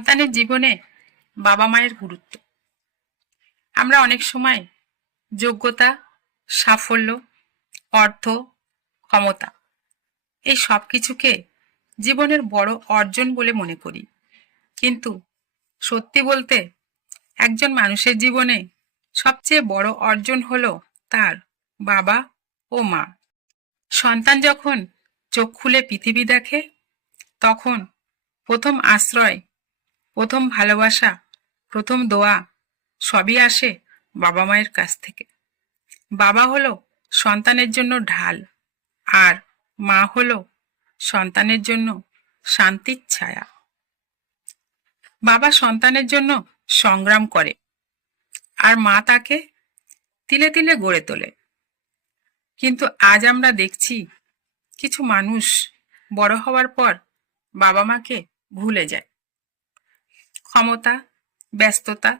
সন্তানের জীবনে বাবা মায়ের গুরুত্ব। আমরা অনেক সময় যোগ্যতা, সাফল্য, অর্থ, ক্ষমতা এই সব কিছুকে জীবনের বড় অর্জন বলে মনে করি। কিন্তু সত্যি বলতে একজন মানুষের জীবনে সবচেয়ে বড় অর্জন হলো তার বাবা ও মা। সন্তান যখন চোখ খুলে পৃথিবী দেখে, তখন প্রথম আশ্রয়, প্রথম ভালোবাসা, প্রথম দোয়া সবই আসে বাবা মায়ের কাছ থেকে। বাবা হলো সন্তানের জন্য ঢাল, আর মা হলো সন্তানের জন্য শান্তির ছায়া। বাবা সন্তানের জন্য সংগ্রাম করে, আর মা তাকে তিলে তিলে গড়ে তোলে। কিন্তু আজ আমরা দেখছি কিছু মানুষ বড় হওয়ার পর বাবা মাকে ভুলে যায়। ক্ষমতা, ব্যস্ততা,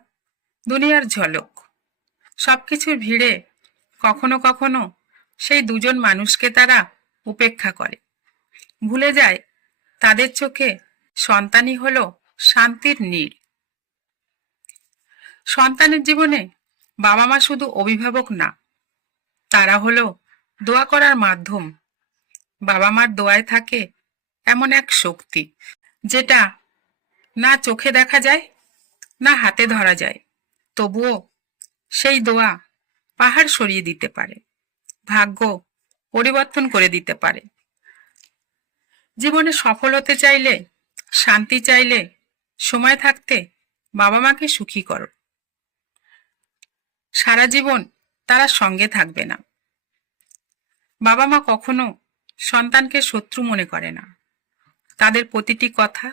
দুনিয়ার ঝলক সবকিছুর ভিড়ে কখনো কখনো সেই দুজন মানুষকে তারা উপেক্ষা করে, ভুলে যায় তাদের চোখে সন্তানই হলো শান্তির নীড়। সন্তানের জীবনে বাবা মা শুধু অভিভাবক না, তারা হলো দোয়া করার মাধ্যম। বাবা মার দোয়ায় থাকে এমন এক শক্তি, যেটা না চোখে দেখা যায়, না হাতে ধরা যায়, তবুও সেই দোয়া পাহাড় সরিয়ে দিতে পারে, ভাগ্য পরিবর্তন করে দিতে পারে। জীবনে সফল হতে চাইলে, শান্তি চাইলে, সময় থাকতে বাবা মাকে সুখী করো। সারা জীবন তারা সঙ্গে থাকবে না। বাবা মা কখনো সন্তানকে শত্রু মনে করে না। তাদের প্রতিটি কথা,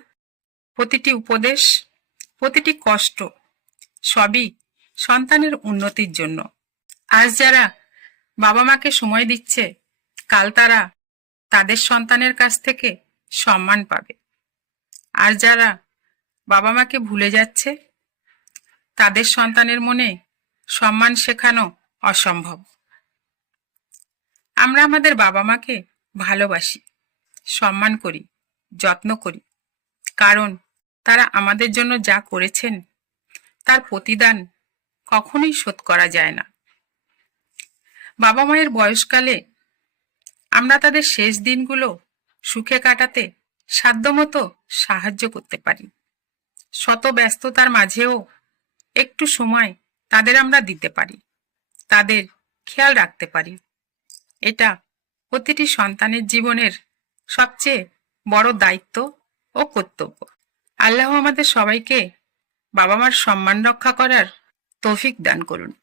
প্রতিটি উপদেশ, প্রতিটি কষ্ট সবই সন্তানের উন্নতির জন্য। আজ যারা বাবা মাকে সময় দিচ্ছে, কাল তারা তাদের সন্তানের কাছ থেকে সম্মান পাবে। আর যারা বাবা মাকে ভুলে যাচ্ছে, তাদের সন্তানের মনে সম্মান শেখানো অসম্ভব। আমরা আমাদের বাবা মাকে ভালোবাসি, সম্মান করি, যত্ন করি, কারণ তারা আমাদের জন্য যা করেছেন তার প্রতিদান কখনোই শোধ করা যায় না। বাবা মায়ের বয়সকালে আমরা তাদের শেষ দিনগুলো সুখে কাটাতে সাধ্যমতো সাহায্য করতে পারি। শত ব্যস্ততার মাঝেও একটু সময় তাদের আমরা দিতে পারি, তাদের খেয়াল রাখতে পারি। এটা প্রতিটি সন্তানের জীবনের সবচেয়ে বড় দায়িত্ব ও কর্তব্য। আল্লাহ আমাদের সবাইকে বাবা মার সম্মান রক্ষা করার তৌফিক দান করুন।